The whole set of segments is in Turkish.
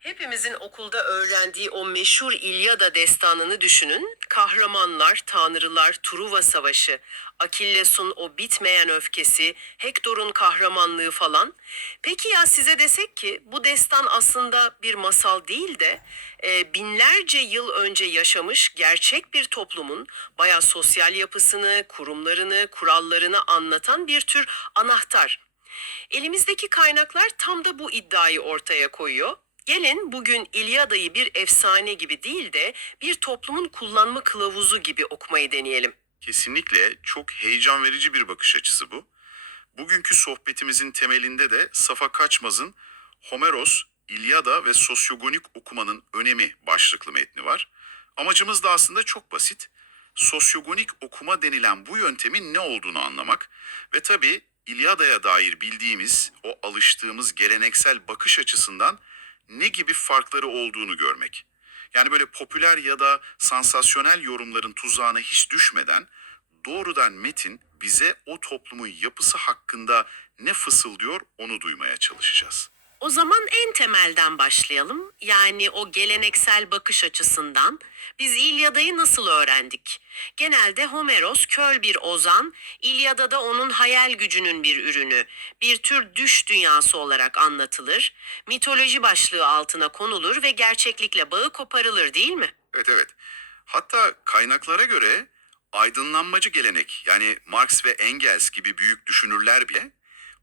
Hepimizin okulda öğrendiği o meşhur İlyada destanını düşünün. Kahramanlar, tanrılar, Truva Savaşı, Akilles'un o bitmeyen öfkesi, Hektor'un kahramanlığı falan. Peki ya size desek ki bu destan aslında bir masal değil de e, binlerce yıl önce yaşamış gerçek bir toplumun bayağı sosyal yapısını, kurumlarını, kurallarını anlatan bir tür anahtar. Elimizdeki kaynaklar tam da bu iddiayı ortaya koyuyor. Gelin bugün İlyada'yı bir efsane gibi değil de bir toplumun kullanma kılavuzu gibi okumayı deneyelim. Kesinlikle çok heyecan verici bir bakış açısı bu. Bugünkü sohbetimizin temelinde de Safa Kaçmaz'ın Homeros, İlyada ve Sosyogonik okumanın önemi başlıklı metni var. Amacımız da aslında çok basit. Sosyogonik okuma denilen bu yöntemin ne olduğunu anlamak ve tabii İlyada'ya dair bildiğimiz, o alıştığımız geleneksel bakış açısından ne gibi farkları olduğunu görmek. Yani böyle popüler ya da sansasyonel yorumların tuzağına hiç düşmeden doğrudan metin bize o toplumun yapısı hakkında ne fısıldıyor onu duymaya çalışacağız. O zaman en temelden başlayalım. Yani o geleneksel bakış açısından biz İlyada'yı nasıl öğrendik? Genelde Homeros kör bir ozan, İlyada'da onun hayal gücünün bir ürünü, bir tür düş dünyası olarak anlatılır, mitoloji başlığı altına konulur ve gerçeklikle bağı koparılır değil mi? Evet evet. Hatta kaynaklara göre aydınlanmacı gelenek yani Marx ve Engels gibi büyük düşünürler bile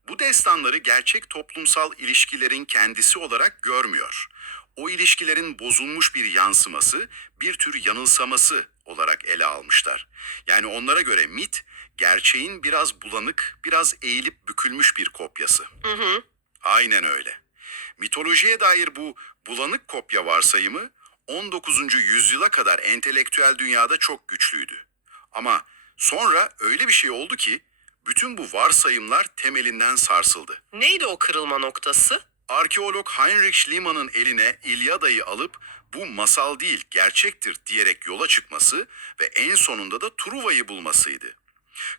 bu destanları gerçek toplumsal ilişkilerin kendisi olarak görmüyor. O ilişkilerin bozulmuş bir yansıması, bir tür yanılsaması olarak ele almışlar. Yani onlara göre mit, gerçeğin biraz bulanık, biraz eğilip bükülmüş bir kopyası. Hı hı. Aynen öyle. Mitolojiye dair bu bulanık kopya varsayımı 19. yüzyıla kadar entelektüel dünyada çok güçlüydü. Ama sonra öyle bir şey oldu ki bütün bu varsayımlar temelinden sarsıldı. Neydi o kırılma noktası? Arkeolog Heinrich Schliemann'ın eline İlyada'yı alıp bu masal değil gerçektir diyerek yola çıkması ve en sonunda da Truva'yı bulmasıydı.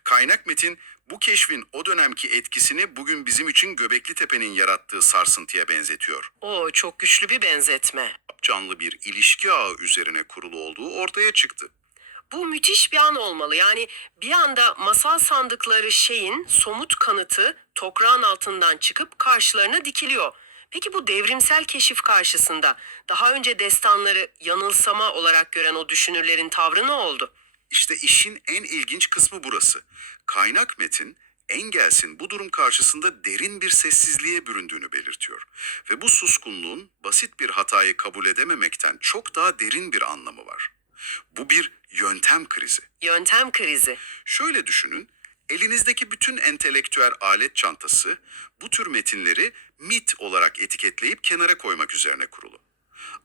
Kaynak metin bu keşfin o dönemki etkisini bugün bizim için Göbekli Tepe'nin yarattığı sarsıntıya benzetiyor. O çok güçlü bir benzetme. Canlı bir ilişki ağı üzerine kurulu olduğu ortaya çıktı. Bu müthiş bir an olmalı. Yani bir anda masal sandıkları şeyin somut kanıtı toprağın altından çıkıp karşılarına dikiliyor. Peki bu devrimsel keşif karşısında daha önce destanları yanılsama olarak gören o düşünürlerin tavrı ne oldu? İşte işin en ilginç kısmı burası. Kaynak metin Engels'in bu durum karşısında derin bir sessizliğe büründüğünü belirtiyor. Ve bu suskunluğun basit bir hatayı kabul edememekten çok daha derin bir anlamı var. Bu bir yöntem krizi. Yöntem krizi. Şöyle düşünün, elinizdeki bütün entelektüel alet çantası bu tür metinleri mit olarak etiketleyip kenara koymak üzerine kurulu.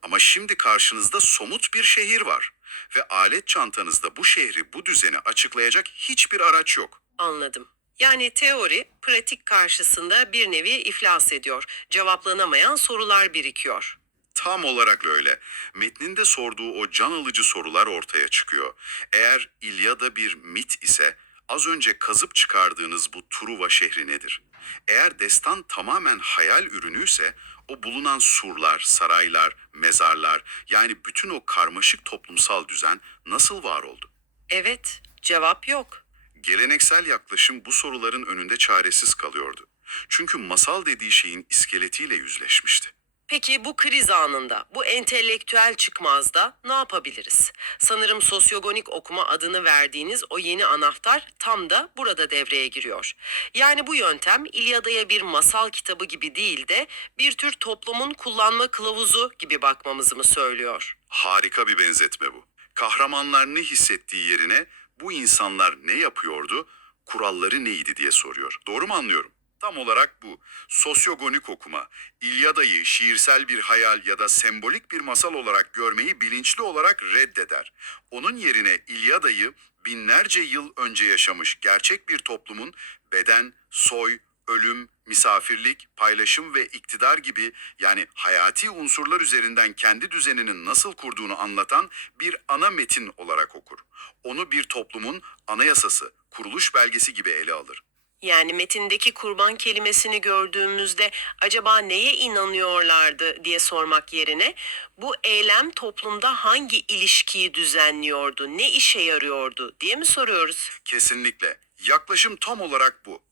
Ama şimdi karşınızda somut bir şehir var ve alet çantanızda bu şehri, bu düzeni açıklayacak hiçbir araç yok. Anladım. Yani teori pratik karşısında bir nevi iflas ediyor. Cevaplanamayan sorular birikiyor. Tam olarak öyle. Metninde sorduğu o can alıcı sorular ortaya çıkıyor. Eğer İlyada bir mit ise az önce kazıp çıkardığınız bu Truva şehri nedir? Eğer destan tamamen hayal ürünüyse o bulunan surlar, saraylar, mezarlar yani bütün o karmaşık toplumsal düzen nasıl var oldu? Evet, cevap yok. Geleneksel yaklaşım bu soruların önünde çaresiz kalıyordu. Çünkü masal dediği şeyin iskeletiyle yüzleşmişti. Peki bu kriz anında, bu entelektüel çıkmazda ne yapabiliriz? Sanırım sosyogonik okuma adını verdiğiniz o yeni anahtar tam da burada devreye giriyor. Yani bu yöntem İlyada'ya bir masal kitabı gibi değil de bir tür toplumun kullanma kılavuzu gibi bakmamızı mı söylüyor? Harika bir benzetme bu. Kahramanlar ne hissettiği yerine bu insanlar ne yapıyordu, kuralları neydi diye soruyor. Doğru mu anlıyorum? Tam olarak bu. Sosyogonik okuma, İlyada'yı şiirsel bir hayal ya da sembolik bir masal olarak görmeyi bilinçli olarak reddeder. Onun yerine İlyada'yı binlerce yıl önce yaşamış gerçek bir toplumun beden, soy, ölüm, misafirlik, paylaşım ve iktidar gibi yani hayati unsurlar üzerinden kendi düzeninin nasıl kurduğunu anlatan bir ana metin olarak okur. Onu bir toplumun anayasası, kuruluş belgesi gibi ele alır. Yani metindeki kurban kelimesini gördüğümüzde acaba neye inanıyorlardı diye sormak yerine bu eylem toplumda hangi ilişkiyi düzenliyordu, ne işe yarıyordu diye mi soruyoruz? Kesinlikle. Yaklaşım tam olarak bu.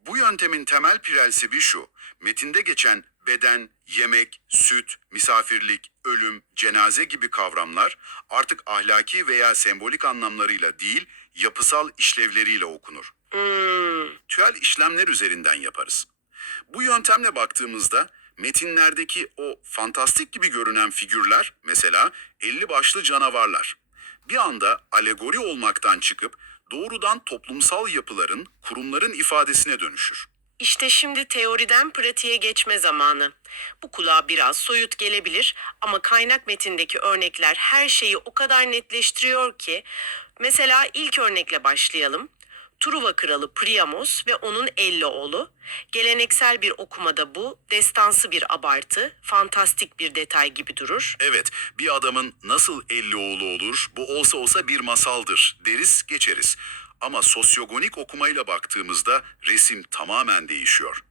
Bu yöntemin temel prensibi şu. Metinde geçen beden, yemek, süt, misafirlik, ölüm, cenaze gibi kavramlar artık ahlaki veya sembolik anlamlarıyla değil, yapısal işlevleriyle okunur. Hmm, Ritüel işlemler üzerinden yaparız. Bu yöntemle baktığımızda metinlerdeki o fantastik gibi görünen figürler, mesela 50 başlı canavarlar, bir anda alegori olmaktan çıkıp doğrudan toplumsal yapıların, kurumların ifadesine dönüşür. İşte şimdi teoriden pratiğe geçme zamanı. Bu kulağa biraz soyut gelebilir ama kaynak metindeki örnekler her şeyi o kadar netleştiriyor ki mesela ilk örnekle başlayalım. Truva kralı Priamos ve onun elli oğlu. Geleneksel bir okumada bu destansı bir abartı, fantastik bir detay gibi durur. Evet, bir adamın nasıl 50 oğlu olur, bu olsa olsa bir masaldır deriz geçeriz. Ama sosyogonik okumayla baktığımızda resim tamamen değişiyor.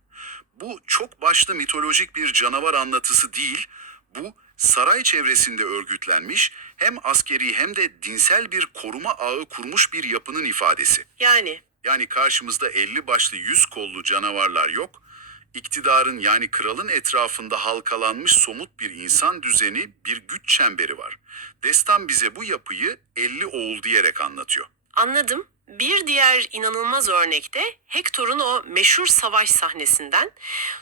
Bu çok başlı mitolojik bir canavar anlatısı değil, bu saray çevresinde örgütlenmiş hem askeri hem de dinsel bir koruma ağı kurmuş bir yapının ifadesi. Yani Yani karşımızda 50 başlı 100 kollu canavarlar yok. İktidarın yani kralın etrafında halkalanmış somut bir insan düzeni, bir güç çemberi var. Destan bize bu yapıyı 50 oğul diyerek anlatıyor. Anladım. Bir diğer inanılmaz örnekte Hektor'un o meşhur savaş sahnesinden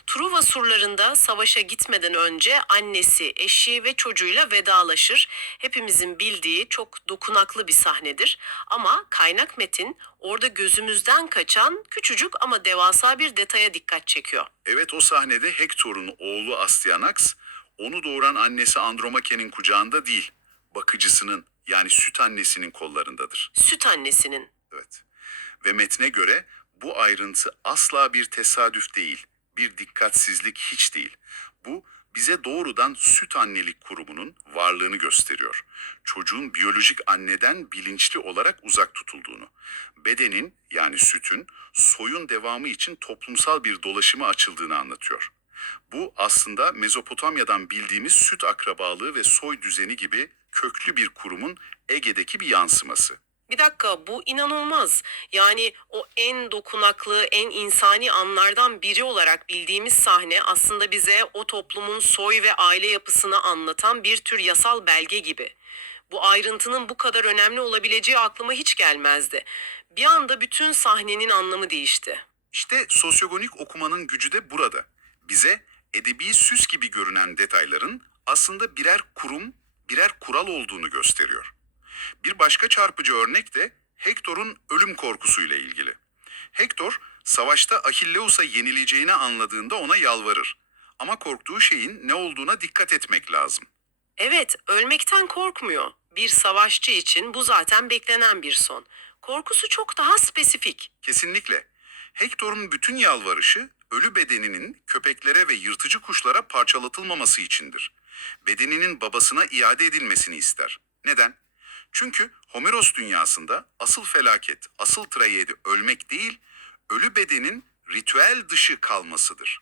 Truva surlarında savaşa gitmeden önce annesi, eşi ve çocuğuyla vedalaşır. Hepimizin bildiği çok dokunaklı bir sahnedir. Ama kaynak metin orada gözümüzden kaçan küçücük ama devasa bir detaya dikkat çekiyor. Evet o sahnede Hektor'un oğlu Astyanax, onu doğuran annesi Andromake'nin kucağında değil, bakıcısının yani süt annesinin kollarındadır. Süt annesinin. Evet. Ve metne göre bu ayrıntı asla bir tesadüf değil, bir dikkatsizlik hiç değil. Bu bize doğrudan süt annelik kurumunun varlığını gösteriyor. Çocuğun biyolojik anneden bilinçli olarak uzak tutulduğunu. Bedenin yani sütün soyun devamı için toplumsal bir dolaşıma açıldığını anlatıyor. Bu aslında Mezopotamya'dan bildiğimiz süt akrabalığı ve soy düzeni gibi köklü bir kurumun Ege'deki bir yansıması. Bir dakika bu inanılmaz. Yani o en dokunaklı, en insani anlardan biri olarak bildiğimiz sahne aslında bize o toplumun soy ve aile yapısını anlatan bir tür yasal belge gibi. Bu ayrıntının bu kadar önemli olabileceği aklıma hiç gelmezdi. Bir anda bütün sahnenin anlamı değişti. İşte sosyogonik okumanın gücü de burada. Bize edebi süs gibi görünen detayların aslında birer kurum, birer kural olduğunu gösteriyor. Bir başka çarpıcı örnek de Hektor'un ölüm korkusuyla ilgili. Hektor, savaşta Achilleus'a yenileceğini anladığında ona yalvarır. Ama korktuğu şeyin ne olduğuna dikkat etmek lazım. Evet, ölmekten korkmuyor. Bir savaşçı için bu zaten beklenen bir son. Korkusu çok daha spesifik. Kesinlikle. Hektor'un bütün yalvarışı ölü bedeninin köpeklere ve yırtıcı kuşlara parçalatılmaması içindir. Bedeninin babasına iade edilmesini ister. Neden? Çünkü Homeros dünyasında asıl felaket, asıl trajedi ölmek değil, ölü bedenin ritüel dışı kalmasıdır.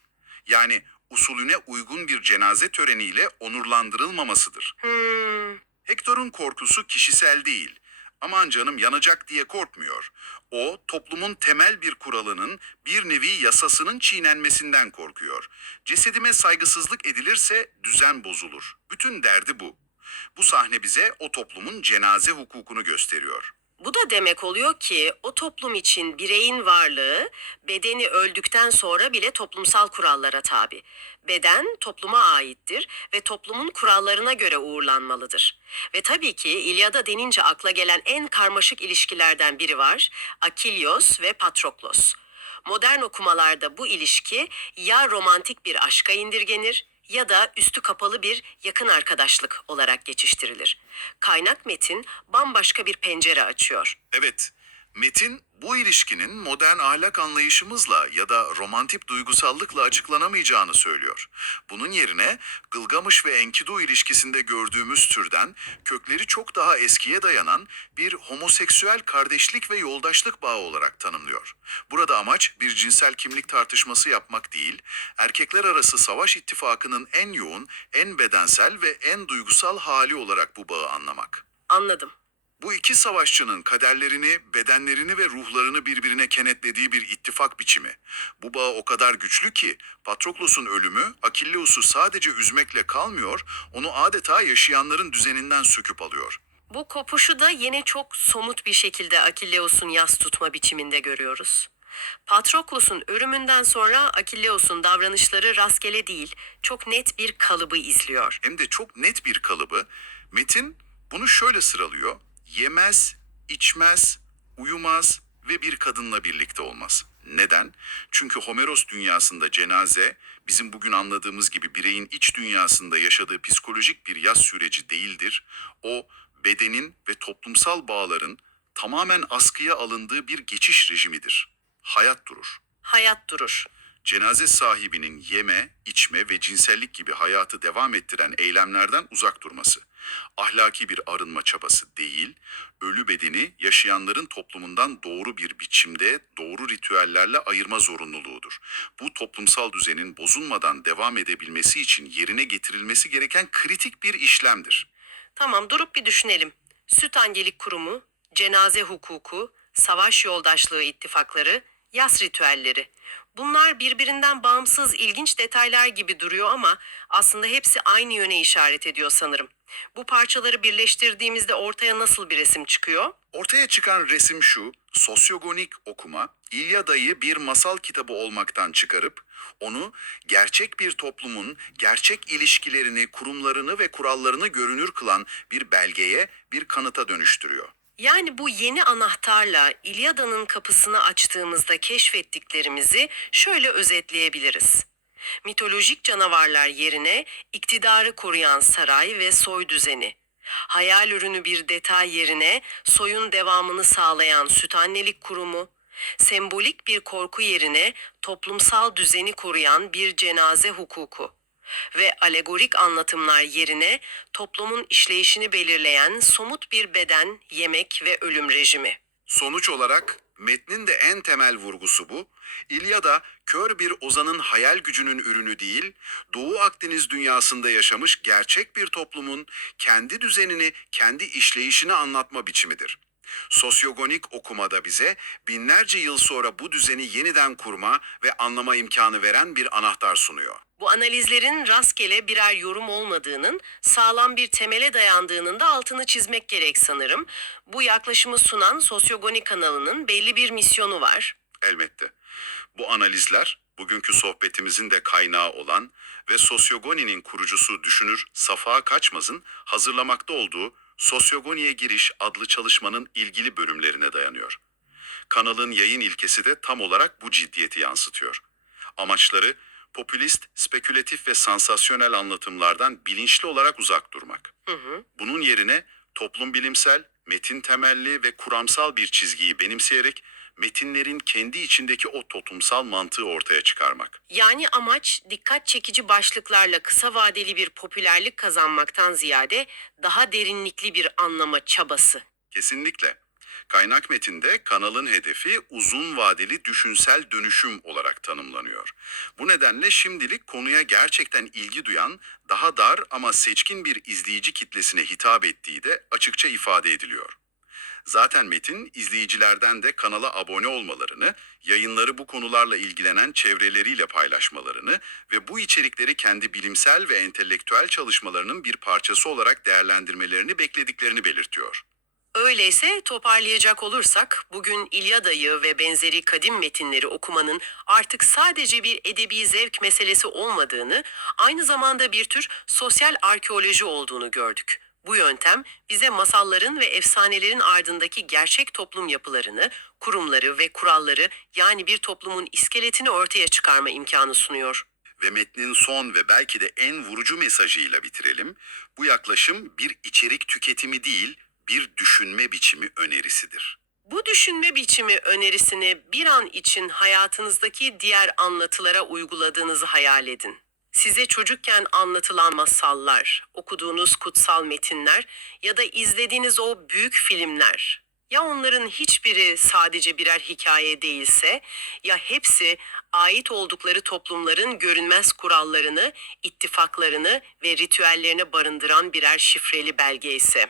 Yani usulüne uygun bir cenaze töreniyle onurlandırılmamasıdır. Hmm, Hector'un korkusu kişisel değil. Aman canım yanacak diye korkmuyor. O toplumun temel bir kuralının, bir nevi yasasının çiğnenmesinden korkuyor. Cesedime saygısızlık edilirse düzen bozulur. Bütün derdi bu. Bu sahne bize o toplumun cenaze hukukunu gösteriyor. Bu da demek oluyor ki o toplum için bireyin varlığı bedeni öldükten sonra bile toplumsal kurallara tabi. Beden topluma aittir ve toplumun kurallarına göre uğurlanmalıdır. Ve tabii ki İlyada denince akla gelen en karmaşık ilişkilerden biri var. Akilios ve Patroklos. Modern okumalarda bu ilişki ya romantik bir aşka indirgenir ya da üstü kapalı bir yakın arkadaşlık olarak geçiştirilir. Kaynak metin bambaşka bir pencere açıyor. Evet, Metin bu ilişkinin modern ahlak anlayışımızla ya da romantik duygusallıkla açıklanamayacağını söylüyor. Bunun yerine Gılgamış ve Enkidu ilişkisinde gördüğümüz türden kökleri çok daha eskiye dayanan bir homoseksüel kardeşlik ve yoldaşlık bağı olarak tanımlıyor. Burada amaç bir cinsel kimlik tartışması yapmak değil, erkekler arası savaş ittifakının en yoğun, en bedensel ve en duygusal hali olarak bu bağı anlamak. Anladım. Bu iki savaşçının kaderlerini, bedenlerini ve ruhlarını birbirine kenetlediği bir ittifak biçimi. Bu bağ o kadar güçlü ki Patroklos'un ölümü Akilleus'u sadece üzmekle kalmıyor, onu adeta yaşayanların düzeninden söküp alıyor. Bu kopuşu da yine çok somut bir şekilde Akilleus'un yas tutma biçiminde görüyoruz. Patroklos'un ölümünden sonra Akilleus'un davranışları rastgele değil, çok net bir kalıbı izliyor. Hem de çok net bir kalıbı. Metin bunu şöyle sıralıyor. Yemez, içmez, uyumaz ve bir kadınla birlikte olmaz. Neden? Çünkü Homeros dünyasında cenaze bizim bugün anladığımız gibi bireyin iç dünyasında yaşadığı psikolojik bir yaz süreci değildir. O bedenin ve toplumsal bağların tamamen askıya alındığı bir geçiş rejimidir. Hayat durur. Hayat durur. Cenaze sahibinin yeme, içme ve cinsellik gibi hayatı devam ettiren eylemlerden uzak durması. Ahlaki bir arınma çabası değil, ölü bedeni yaşayanların toplumundan doğru bir biçimde, doğru ritüellerle ayırma zorunluluğudur. Bu toplumsal düzenin bozulmadan devam edebilmesi için yerine getirilmesi gereken kritik bir işlemdir. Tamam durup bir düşünelim. Süt Angelik Kurumu, cenaze hukuku, savaş yoldaşlığı ittifakları, yas ritüelleri. Bunlar birbirinden bağımsız ilginç detaylar gibi duruyor ama aslında hepsi aynı yöne işaret ediyor sanırım. Bu parçaları birleştirdiğimizde ortaya nasıl bir resim çıkıyor? Ortaya çıkan resim şu, sosyogonik okuma, İlyada'yı bir masal kitabı olmaktan çıkarıp, onu gerçek bir toplumun gerçek ilişkilerini, kurumlarını ve kurallarını görünür kılan bir belgeye, bir kanıta dönüştürüyor. Yani bu yeni anahtarla İlyada'nın kapısını açtığımızda keşfettiklerimizi şöyle özetleyebiliriz. Mitolojik canavarlar yerine iktidarı koruyan saray ve soy düzeni. Hayal ürünü bir detay yerine soyun devamını sağlayan süt annelik kurumu. Sembolik bir korku yerine toplumsal düzeni koruyan bir cenaze hukuku ve alegorik anlatımlar yerine toplumun işleyişini belirleyen somut bir beden, yemek ve ölüm rejimi. Sonuç olarak metnin de en temel vurgusu bu. İlyada kör bir ozanın hayal gücünün ürünü değil, Doğu Akdeniz dünyasında yaşamış gerçek bir toplumun kendi düzenini, kendi işleyişini anlatma biçimidir. Sosyogonik okumada bize binlerce yıl sonra bu düzeni yeniden kurma ve anlama imkanı veren bir anahtar sunuyor. Bu analizlerin rastgele birer yorum olmadığının, sağlam bir temele dayandığının da altını çizmek gerek sanırım. Bu yaklaşımı sunan Sosyogoni kanalının belli bir misyonu var. Elbette. Bu analizler bugünkü sohbetimizin de kaynağı olan ve Sosyogoni'nin kurucusu düşünür Safa Kaçmaz'ın hazırlamakta olduğu Sosyogoni'ye Giriş adlı çalışmanın ilgili bölümlerine dayanıyor. Kanalın yayın ilkesi de tam olarak bu ciddiyeti yansıtıyor. Amaçları popülist, spekülatif ve sansasyonel anlatımlardan bilinçli olarak uzak durmak. Bunun yerine toplum bilimsel, metin temelli ve kuramsal bir çizgiyi benimseyerek metinlerin kendi içindeki o toplumsal mantığı ortaya çıkarmak. Yani amaç dikkat çekici başlıklarla kısa vadeli bir popülerlik kazanmaktan ziyade daha derinlikli bir anlama çabası. Kesinlikle. Kaynak metinde kanalın hedefi uzun vadeli düşünsel dönüşüm olarak tanımlanıyor. Bu nedenle şimdilik konuya gerçekten ilgi duyan, daha dar ama seçkin bir izleyici kitlesine hitap ettiği de açıkça ifade ediliyor. Zaten Metin izleyicilerden de kanala abone olmalarını, yayınları bu konularla ilgilenen çevreleriyle paylaşmalarını ve bu içerikleri kendi bilimsel ve entelektüel çalışmalarının bir parçası olarak değerlendirmelerini beklediklerini belirtiyor. Öyleyse toparlayacak olursak bugün İlyada'yı ve benzeri kadim metinleri okumanın artık sadece bir edebi zevk meselesi olmadığını, aynı zamanda bir tür sosyal arkeoloji olduğunu gördük. Bu yöntem bize masalların ve efsanelerin ardındaki gerçek toplum yapılarını, kurumları ve kuralları yani bir toplumun iskeletini ortaya çıkarma imkanı sunuyor. ve metnin son ve belki de en vurucu mesajıyla bitirelim. Bu yaklaşım bir içerik tüketimi değil, bir düşünme biçimi önerisidir. Bu düşünme biçimi önerisini bir an için hayatınızdaki diğer anlatılara uyguladığınızı hayal edin. Size çocukken anlatılan masallar, okuduğunuz kutsal metinler ya da izlediğiniz o büyük filmler. Ya onların hiçbiri sadece birer hikaye değilse ya hepsi ait oldukları toplumların görünmez kurallarını, ittifaklarını ve ritüellerini barındıran birer şifreli belge ise.